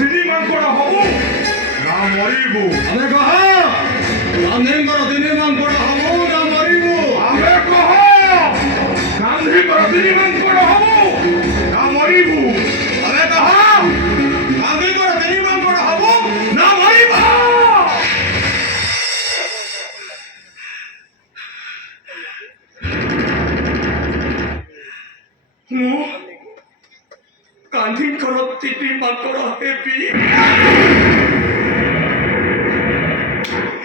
ତିନିମାନ କଣ ହବୁ ନା ମରିବୁ? ଆମେ କହ ଗାନ୍ଧୀଙ୍କର ତିନିମାନ କଣ ହବୁ ନା ମରିବୁ? ଆମେ କହ ଗାନ୍ଧୀଙ୍କର ତିନିମାନ କଣ ହବୁ ନା ମରିବୁ? ଆମେ କହ ଗାନ୍ଧୀଙ୍କର ତିନିମାନ କଣ ହବୁ ନା ମରିବୁ? ମୁଁ ଗାନ୍ଧୀଙ୍କର ତିନି ମାଙ୍କଡ଼ ହେବି।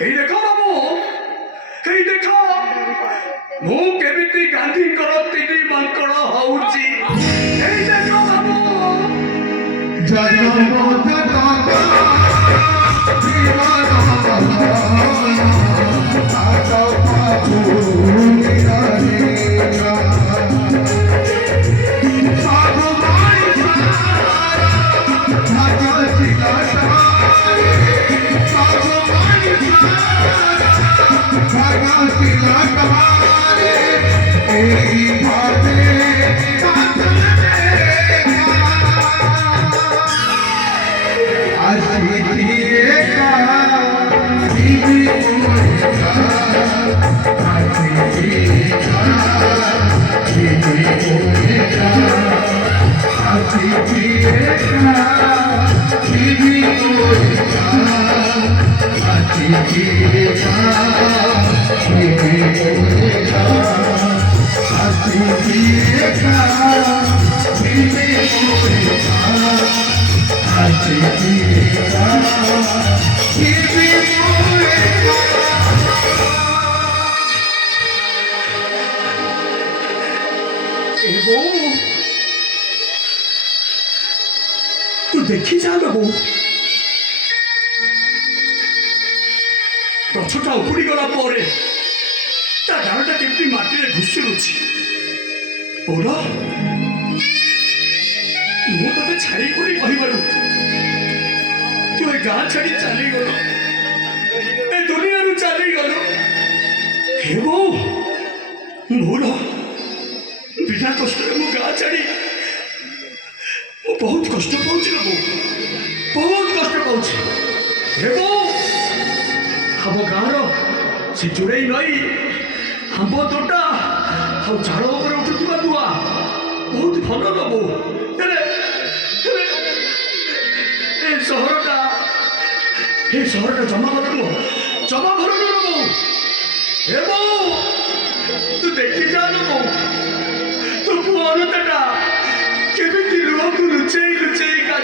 ଏଇ ଦେଖ ବାବୁ, ଏଇ ଦେଖ ମୁଁ କେମିତି ଗାନ୍ଧୀଙ୍କର ତିନି ମାଙ୍କଡ଼ ହଉଛି। ଏଇ ଦେଖ ବାବୁ। तू देखी जा बो गछटा उपुड़ी गला पर ता डालटा केमती माटी घुसुरुछि ओला मु तते छाड़ी कोनी कहिबारु तू ए गाँ छाड़ी चली गलो ए दुनिया नु चली गलो हे बो मोला बिना कष्ट मु गाँ छाड़ी बहुत कष्ट पाऊँ बो बहुत कष्ट पाऊँ हम गाँव से चुड़े नई आंब तोटा आ झाड़ उठुवा दुआ बहुत भल दबो सहरटा जमा भर जमा भर दबो